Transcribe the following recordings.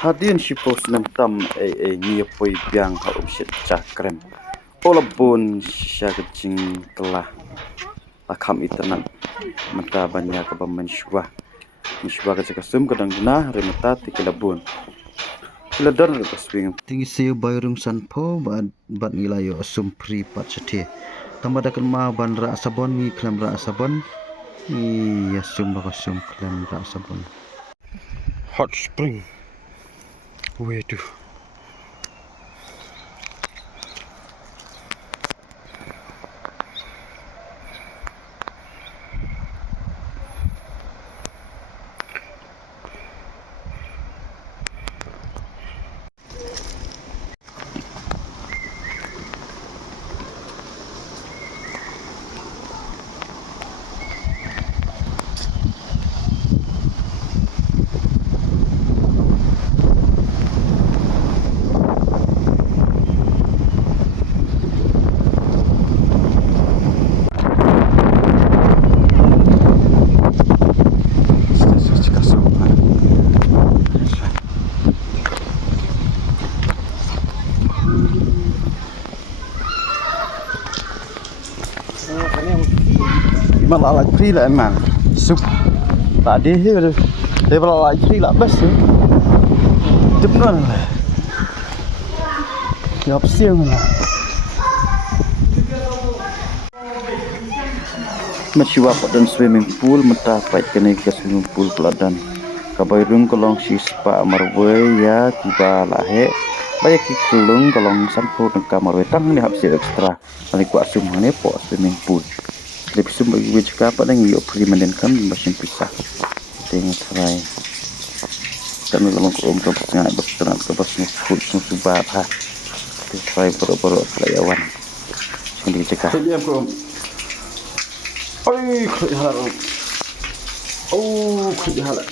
Hadian si pos nentam niapoi biang ha Umshit Jakrem. Ola bon sya kecing kelah akam internet menta banyak ke mensyuah ke kasum kadang guna remeta tikilabun kiladan ke swing tinggi siu bayrum sanpo bad nilayo asum pri pat sete tambah dakan ma ban ra sabon ni klam ra sabon ni asum ba asum klam ra sabon hot spring way to malah lagi free lah emang sup tak ada je dia malah lagi free lah best tu jemnon lah siap siang lah Maciwa dan swimming pool meta pait kene ke swimming pool peladan kabairung kolong si spa marwe ya tiba lahe banyak kelung kolong sanpo dan kamarwe tang ni habis ekstra ali ku asum ne po swimming pool lebih sum bagi wajah apa dengan yo pergi mendenkan mesin pisah tengok try dan dalam kelompok sangat bertenang ke pasnya full subah ha try boro-boro layawan sendiri cekah diam ko oi khrihala oh khrihala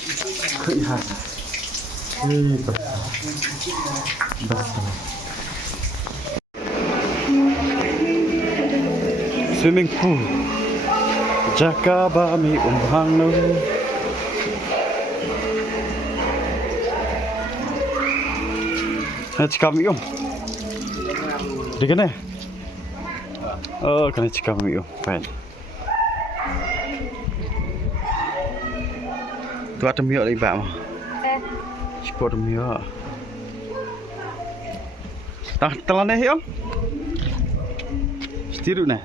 swimming pool Jaka bami umhang no Nak kami di kana oh kana kami fine tu ada miok lagi bak mah sport miok telan nih om setiru nah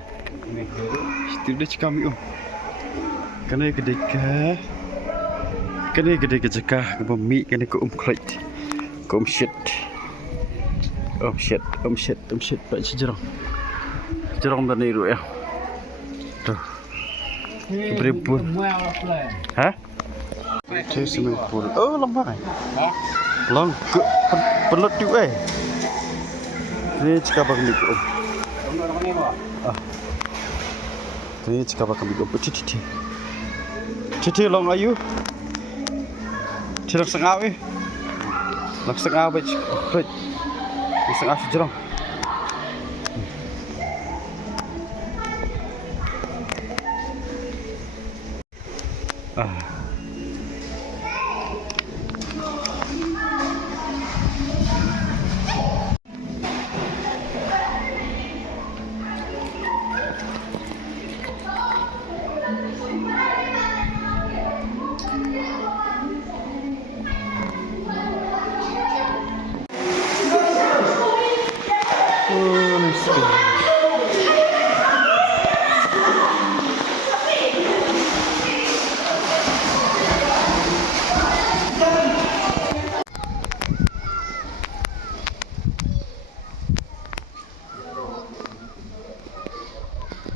setiru dah kami kena gede ke cekah ke bumi kena ke klik ke Umshit pak jerong dan niru ya tuh beribun hah itu swimming pool oh lemah long ke pelut juga ini cekah bang niku ini cekah bang niku Titi long ayu. Cilok sengau eh. Lang sengau baik. Baik. Sengau sejerong.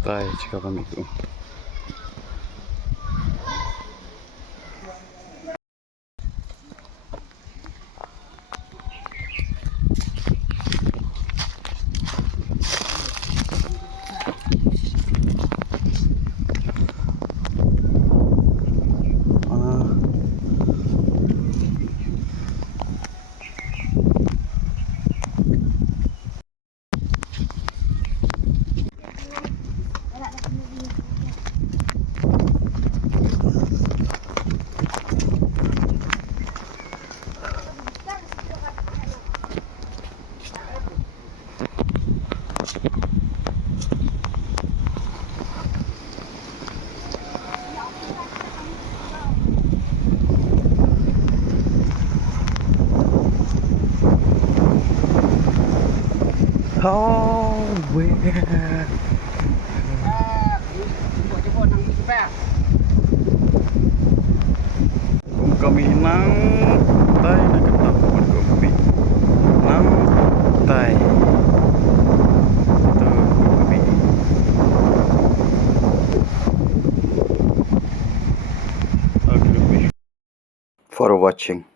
Tai cakap kami tu. Oh, where? Kung kami nang tay nagkataon kami nang tay ito kami for watching.